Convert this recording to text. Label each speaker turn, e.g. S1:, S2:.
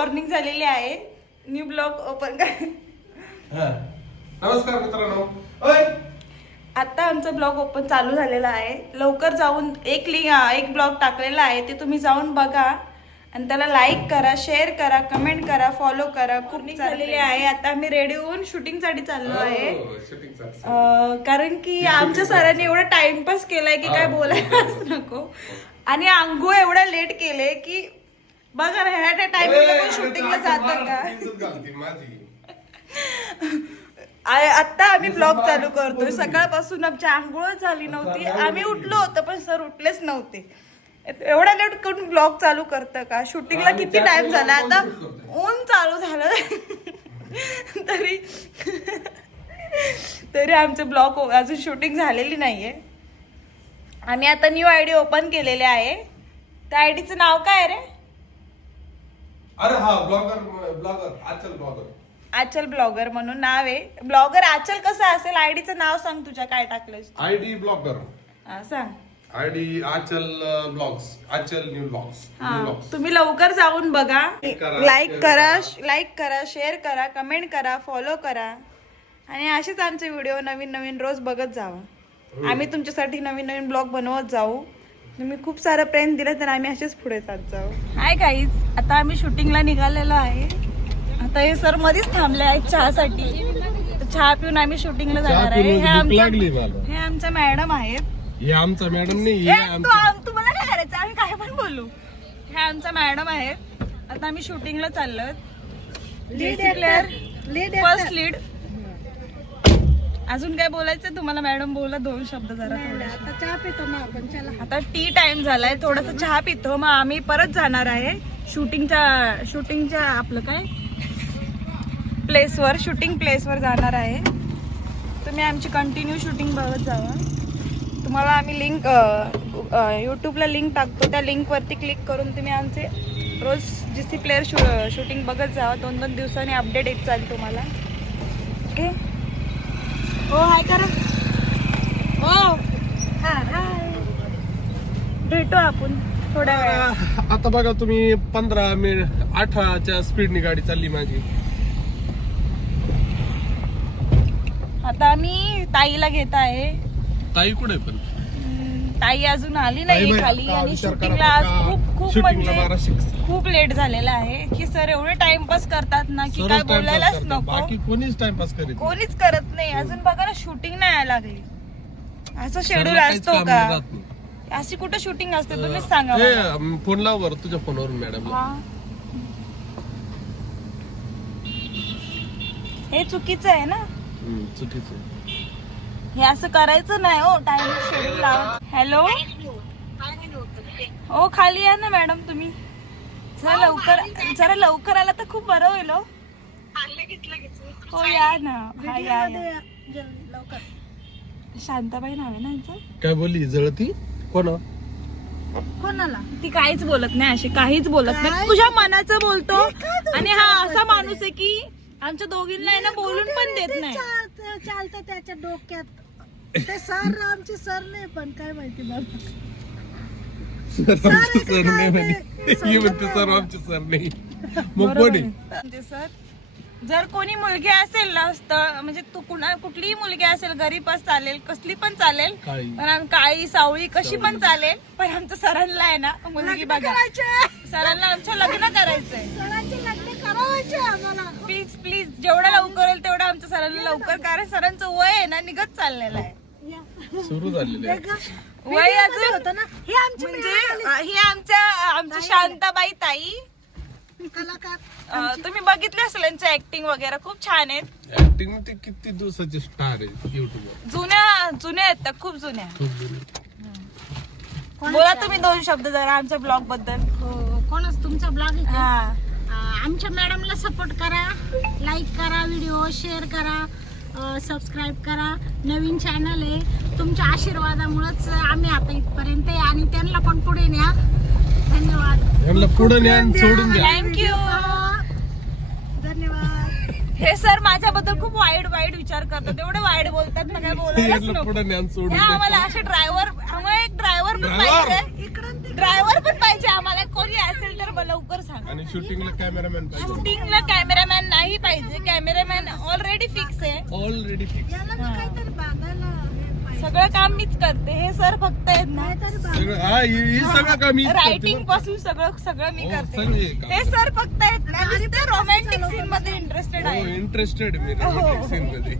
S1: Morning झालेली आहे. New blog open कर.
S2: हा. नमस्कार मित्रांनो.
S1: आता आमचा ब्लॉग ओपन चालू झालेला आहे. लवकर जाऊन एक लिंक एक ब्लॉग टाकलेला आहे. ते तुम्ही जाऊन बघा. आणि त्याला लाईक करा शेअर करा कमेंट करा फॉलो करा. खूप झालेले आहे. आता आम्ही रेडी होऊन शूटिंगसाठी चाललो आहे.
S2: हो.
S1: अं, कारण की आमच्या सरांनी एवढा टाइमपास केलाय की काय बोलायलाच नको. आणि अंगू एवढा लेट केले की बघा ना ह्या टायमिंगला पण शूटिंगला जातं का? आता आम्ही ब्लॉग चालू करतोय. सकाळपासून आमची आंघोळ झाली नव्हती. आम्ही उठलो होतो पण सर उठलेच नव्हते. एवढा लेट करून ब्लॉग चालू करतं का? शूटिंगला किती टाइम झाला? आता. ऊन चालू झालं. तरी तरी आमचं ब्लॉग अजून शूटिंग झालेली नाहीये. आम्ही आता न्यू आयडी ओपन केलेले आहे. त्या आयडीचं नाव काय रे?
S2: अरे हा blogger blogger blogger.
S1: Aachal blogger म्हणून नाव आहे. ब्लॉगर आचल कसं असेल? आयडीचं नाव सांग तुझ्या काय टाकलंस
S2: आय डी ब्लॉगर.
S1: हा, सांग.
S2: I D Aachal blogs. Aachal new blogs. New
S1: हा
S2: ब्लॉग्स.
S1: तुम्ही लवकर जाऊन बघा.
S2: करा,
S1: लाईक
S2: share
S1: करा
S2: करा.
S1: लाईक करा शेअर करा कमेंट करा फॉलो करा. आणि असेच आमचे व्हिडिओ नवीन नवीन रोज बघत जावा. आम्ही तुमच्यासाठी नवीन नवीन ब्लॉग बनवत जाऊ. तुम्ही खूप सारं प्रेम दिलं तर आम्ही असेच पुढे जात जाऊ. हाय काहीच आता आम्ही शूटिंगला निघालेलो आहे. आता हे सर मध्येच थांबले आहेत चहासाठी. तर चहा पिऊन आम्ही शूटिंगला जाणार आहे. हे आमच्या हे आमच्या मॅडम आहेत.
S2: हे आमचा मॅडम नाही
S1: ए, तू
S2: आमचं
S1: आम- तुम्हाला काय करायचं? आम्ही काय पण बोलू. हे आमच्या मॅडम आहेत. आता आम्ही शूटिंगला चाललो फर्स्ट लीड अजून काय बोलायचं तुम्हाला मॅडम बोला दोन शब्द जरा थोडे
S3: आता चहा पितो ना आपण चला.
S1: आता टी टाइम झालाय थोडासा चहा पितो. मग आम्ही परत जाणार आहे. शूटिंगच्या शूटिंगच्या आपलं काय? प्लेसवर शूटिंग प्लेसवर जाणार आहे. तुम्ही आमची कंटिन्यू शूटिंग बघत जावा तुम्हाला आम्ही लिंक यूट्यूबला लिंक टाकतो. त्या लिंकवरती क्लिक करून तुम्ही आमचे रोज जी सी प्लेअर शू शूटिंग बघत जावा दोन दोन दिवसांनी अपडेट येत चालेल तुम्हाला. ओके हो हाय करा. हो भेटू आपण थोड्या
S2: आता बघा तुम्ही पंधरा मिनिट अठराच्या स्पीडनी गाडी चालली माझी.
S1: आता आम्ही ताईला घेत आहे.
S2: ताई कुठे पण?
S1: ताई अजून आली नाही खाली आणि
S2: विचार करा
S1: शूटिंगला आज
S2: बघा.
S1: खूप खूप म्हणजे खूप लेट झालेला आहे की सर एवढे टाइमपास करतात ना की काय
S2: टाइमपास
S1: बोलायलाच
S2: करतात.
S1: नको
S2: बाकी कोणीच टाइमपास करीत नाही.
S1: कोणीच करत नाही अजून बघा ना शूटिंग नाही यायला लागली असं शेड्यूल
S2: काहीच
S1: असतो
S2: काम
S1: का
S2: राहत नाही.
S1: अशी कुठे शूटिंग असते तुम्हीच सांगा
S2: ए,
S1: मला.
S2: अम, फोन लाव बरं तुझ्या फोनवरून मॅडम
S1: हा. हे चुकीचं आहे ना
S2: चुकीचं आहे.
S1: हे असं करायचं नाही हो. टाइम शेड्यूल लावा. हॅलो हो खाली या ना मॅडम तुम्ही. जरा लवकर जरा लवकर आला तर खूप बरं होईल हो. हो या ना. हा या शांताबाई नाव आहे ना यांचं?
S2: काय बोलली? जळती? कोण?
S3: कोणाला?
S1: ती काहीच बोलत नाही अशी काहीच बोलत नाही. तुझ्या मनाचं बोलतो. आणि हा असा माणूस आहे की आमच्या दोघींना आहे ना बोलून पण देत नाही.
S3: चालतं चालतं त्याच्या डोक्यात. ते सर आमचे सर नाही पण काय माहिती मला
S2: सर नाही म्हणे. ही म्हणते सर आमचे सर नाही. मग कोण आहे?
S1: म्हणजे सर जर कोणी मुलगी असेल ना स्थळ म्हणजे तू कुणा कुठलीही मुलगी असेल गरीब पण चालेल कसली पण चालेल
S2: काळी.
S1: पण आम- काळी सावळी कशी पण चालेल पण आमच्या सरांना आहे ना मुलगी बघा. सरांना आमच्या लग्न करायचंय.
S3: सरांचे लग्न करावायचे आम्हाला.
S1: प्लीज प्लीज जेवढं लवकर होईल सरांना लवकर कारण सरांचं वय आहे ना निघत चाललेलं आहे.
S2: सुरू झालेले आहे.
S1: वय अजून?
S3: होतं ना? हे आमचे
S1: म्हणजे हे आमच्या आमच्या शांताबाई ताई.
S3: कलाकार.
S1: अं, तुम्ही बघितले असेल यांचं ऍक्टिंग वगैरे खूप छान आहेत.
S2: ऍक्टिंगमध्ये किती दिवसाचे स्टार आहे युट्यूबवर
S1: जुन्या जुन्या आहेत त्या खूप जुन्या.
S2: खूप जुने.
S1: बोला तुम्ही दोन शब्द जरा आमच्या ब्लॉगबद्दल.
S3: हो कोणच? तुमचा ब्लॉग?
S1: हा.
S3: आमच्या मॅडमला सपोर्ट करा लाईक करा व्हिडिओ शेअर करा सबस्क्राईब करा. नवीन चॅनल आहे. तुमच्या आशीर्वादामुळेच आम्ही आता इथपर्यंत आहे आणि त्यांना पण पुढे न्या. धन्यवाद.
S2: पुढे सोडून
S1: थँक्यू
S3: धन्यवाद.
S1: हे सर माझ्याबद्दल खूप वाईट वाईट विचार करतात. एवढे वाईट बोलतात ना काय
S2: द्या.
S1: आम्हाला असे ड्रायव्हर आम्हाला एक ड्रायव्हर पण? पाहिजे. ड्रायव्हर पण पाहिजे आम्हाला. कोणी असेल तर मला लवकर सांगा.
S2: आणि शूटिंगला कॅमेरामॅन पाहिजे.
S1: शूटिंगला कॅमेरामॅन नाही पाहिजे. कॅमेरामॅन ऑलरेडी फिक्स आहे.
S2: ऑलरेडी फिक्स
S1: सगळं काम मीच करते. हे सर फक्त आहेत ना.
S2: सगळं हा हे हे सगळं काम मीच करते
S1: रायटिंग. पासून सगळं सगळं मी
S2: हो,
S1: करते.
S2: सगळे काम.
S1: हे सर फक्त आहेत ना. रोमॅन्टिक सीन मध्ये इंटरेस्टेड
S2: हो
S1: आहे.
S2: इंटरेस्टेड मी रोमॅन्टिक सीन मध्ये.